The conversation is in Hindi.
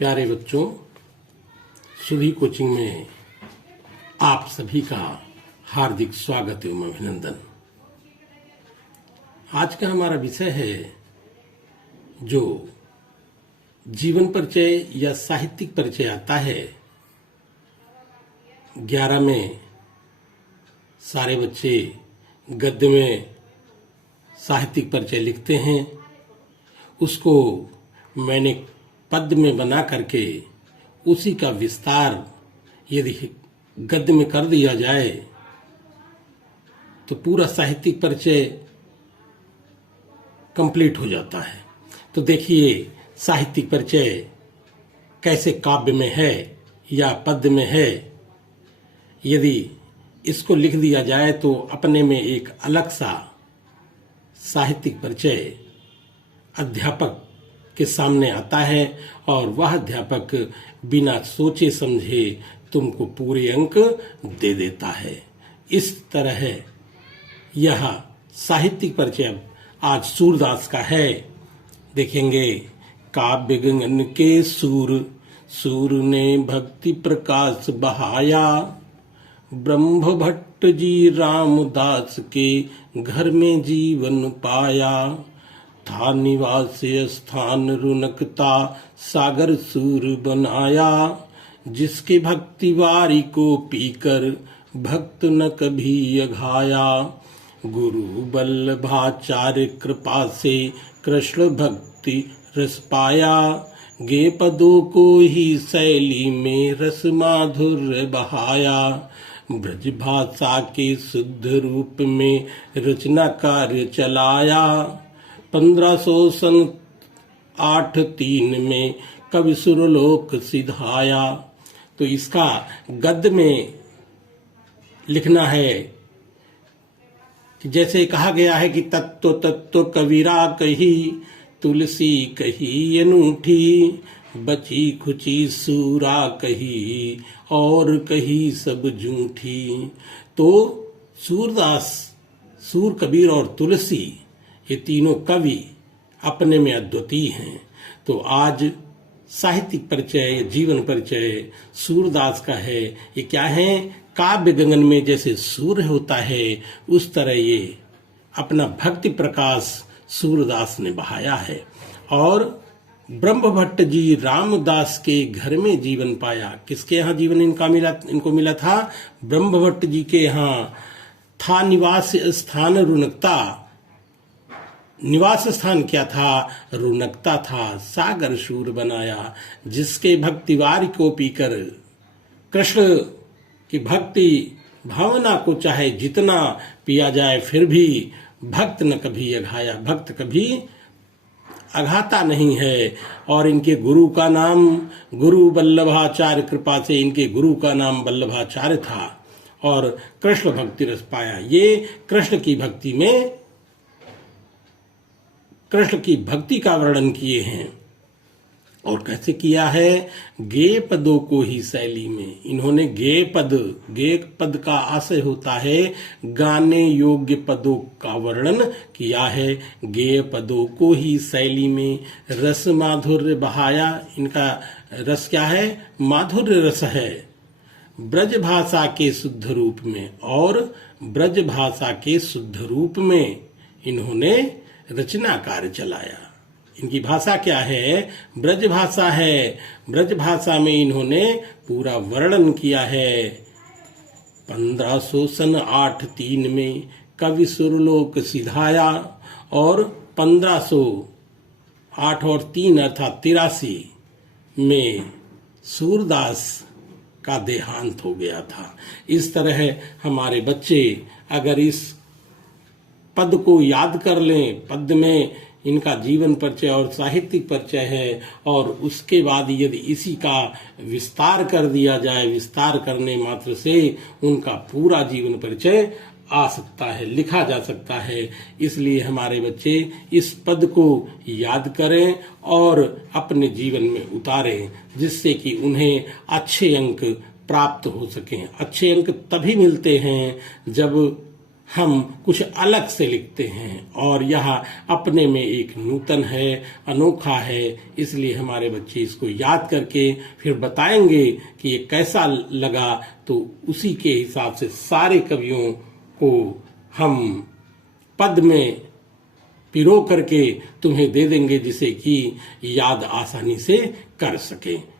प्यारे बच्चों, सुधी कोचिंग में आप सभी का हार्दिक स्वागत एवं अभिनंदन। आज का हमारा विषय है जो जीवन परिचय या साहित्यिक परिचय आता है। 11 में सारे बच्चे गद्य में साहित्यिक परिचय लिखते हैं, उसको मैंने पद्य में बना करके उसी का विस्तार यदि गद्य में कर दिया जाए तो पूरा साहित्यिक परिचय कंप्लीट हो जाता है। तो देखिए साहित्यिक परिचय कैसे काव्य में है या पद्य में है। यदि इसको लिख दिया जाए तो अपने में एक अलग सा साहित्यिक परिचय अध्यापक के सामने आता है और वह अध्यापक बिना सोचे समझे तुमको पूरे अंक दे देता है। इस तरह यह साहित्यिक परिचय आज सूरदास का है। देखेंगे, काव्य गगन के सूर, सूर ने भक्ति प्रकाश बहाया, ब्रह्म भट्ट जी रामदास के घर में जीवन पाया, था निवास स्थान रुनकता सागर सूर बनाया, जिसके भक्ति वारी को पीकर भक्त न कभी अघाया, गुरु बल्लभाचार्य कृपा से कृष्ण भक्ति रस पाया, गे पदों को ही शैली में रस माधुर्य बहाया, ब्रज भाषा के शुद्ध रूप में रचना कार्य चलाया, 1500 सन 8-3 में कवि सुरलोक सिधाया। तो इसका गद्य में लिखना है कि जैसे कहा गया है कि तत्व तत्व कबीरा कही, तुलसी कही अनूठी, बची खुची सूरा कही, और कही सब झूठी। तो सूरदास, सूर, कबीर और तुलसी, ये तीनों कवि अपने में अद्वितीय हैं। तो आज साहित्यिक परिचय, जीवन परिचय सूरदास का है। ये क्या है? काव्य गगन में जैसे सूर्य होता है उस तरह ये अपना भक्ति प्रकाश सूरदास ने बहाया है। और ब्रह्म भट्ट जी रामदास के घर में जीवन पाया। किसके यहाँ जीवन इनको मिला था? ब्रह्म भट्ट जी के यहाँ। था निवास स्थान रुनकता, निवास स्थान क्या था? रुनकता था, सागर शूर बनाया, जिसके भक्तिवारी को पीकर कृष्ण की भक्ति भावना को चाहे जितना पिया जाए फिर भी भक्त न कभी अघाया, भक्त कभी अघाता नहीं है। और इनके गुरु का नाम, गुरु बल्लभाचार्य कृपा से इनके गुरु का नाम बल्लभाचार्य था और कृष्ण भक्ति रस पाया। ये कृष्ण की भक्ति में, कृष्ण की भक्ति का वर्णन किए हैं। और कैसे किया है? गे पदों को ही शैली में इन्होंने गे पद का आशय होता है गाने योग्य पदों का वर्णन किया है। गे पदों को ही शैली में रस माधुर्य बहाया। इनका रस क्या है? माधुर्य रस है। ब्रज भाषा के शुद्ध रूप में, और ब्रज भाषा के शुद्ध रूप में इन्होंने रचना कार्य चलाया। इनकी भाषा क्या है? ब्रज भाषा है। ब्रज भाषा में इन्होंने पूरा वर्णन किया है। 1500 सन 8-3 में कवि सुरलोक सिधाया, और 1508 और 3 अर्थात 83 में सूरदास का देहांत हो गया था। इस तरह हमारे बच्चे अगर इस पद को याद कर लें, पद में इनका जीवन परिचय और साहित्यिक परिचय है, और उसके बाद यदि इसी का विस्तार कर दिया जाए, विस्तार करने मात्र से उनका पूरा जीवन परिचय आ सकता है, लिखा जा सकता है। इसलिए हमारे बच्चे इस पद को याद करें और अपने जीवन में उतारें, जिससे कि उन्हें अच्छे अंक प्राप्त हो सकें। अच्छे अंक तभी मिलते हैं जब हम कुछ अलग से लिखते हैं और यह अपने में एक नूतन है, अनोखा है। इसलिए हमारे बच्चे इसको याद करके फिर बताएंगे कि ये कैसा लगा, तो उसी के हिसाब से सारे कवियों को हम पद में पिरो करके तुम्हें दे देंगे, जिसे कि याद आसानी से कर सके।